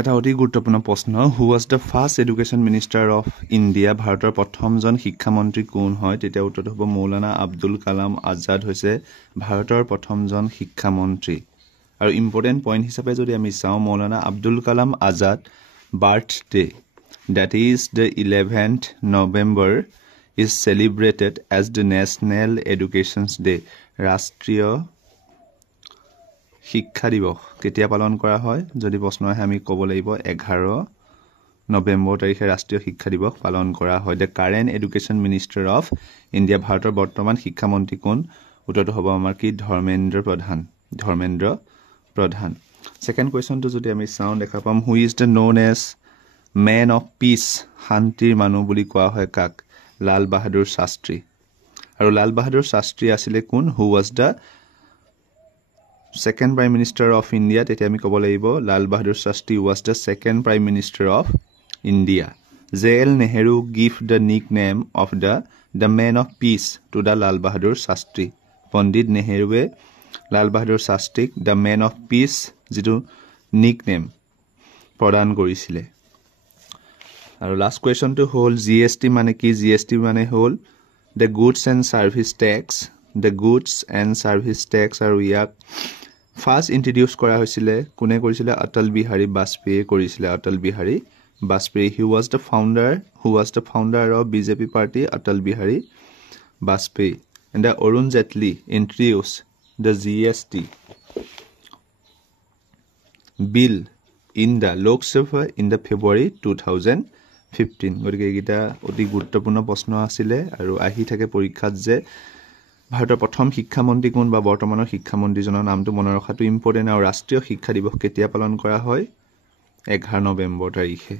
এটা অতি গুৰুত্বপূৰ্ণ প্ৰশ্ন who was the first education minister of India ভাৰতৰ প্ৰথমজন শিক্ষামন্ত্ৰী কোন হয় তেতিয়া উত্তৰটো হ'ব মৌলানা আব্দুল কালাম আজাদ হৈছে ভাৰতৰ প্ৰথমজন শিক্ষামন্ত্ৰী আৰু ইম্পৰ্টেণ্ট পইণ্ট হিচাপে যদি আমি চাওঁ Maulana Abdul Kalam Azad birthday that is the 11th November is celebrated as the National Education Day ৰাষ্ট্ৰীয় শিক্ষা দিৱস কেতিয়া পালন কৰা হয় যদি প্ৰশ্ন আহে আমি ক'ব লাগিব 11 নৱেম্বৰ তাৰিখে ৰাষ্ট্ৰীয় শিক্ষা দিৱস পালন কৰা হয় the current education minister of India ভাৰতৰ বৰ্তমান শিক্ষা মন্ত্ৰী কোন উত্তৰটো হ'ব আমাৰ কি ধৰ্মেন্দ্ৰ প্ৰধান সেকেন্ড কোৱেশ্চনটো যদি আমি চাওঁ দেখা পাম who is the known as man of peace শান্তিৰ মানুহ বুলি কোৱা হয় কাক লাল বাহাদুৰ শাস্ত্ৰী আৰু লাল বাহাদুৰ শাস্ত্ৰী আছিল কোন who was the second prime minister of India তেতিয়া আমি ক'ব লাগিব Lal Bahadur Shastri was the second prime minister of India J.L. Nehru gave the nickname of the man of peace to the Lal Bahadur Shastri পণ্ডিত নেহেৰুৱে Lal Bahadur শাস্ত্ৰীক the man of peace যিটো nickname প্ৰদান কৰিছিলে আৰু last কোৱেশ্চনটো হ'ল GST মানে কি GST মানে হ'ল the goods and service tax আৰু ইয়াক ফাৰ্স্ট ইন্ট্ৰোডিউস কৰা হৈছিল কোনে কৰিছিল অটল বিহাৰী বাজপেয়ী কৰিছিল Atal Bihari Vajpayee he was the founder of BJP party Atal Bihari Vajpayee and the Arun Jaitley introduced the GST bill in the Lok Sabha in the February 2015 গতিকে এটা অতি গুৰুত্বপূৰ্ণ প্ৰশ্ন আছিল আৰু আহি থাকে পৰীক্ষাত যে ভাৰতৰ প্ৰথম শিক্ষামন্ত্ৰী কোন বা বৰ্তমানৰ শিক্ষামন্ত্ৰীজনৰ নামটো মনত ৰখাটো ইম্পৰ্টেন্ট আৰু ৰাষ্ট্ৰীয় শিক্ষা দিৱস কেতিয়া পালন কৰা হয় 11 নৱেম্বৰ তাৰিখে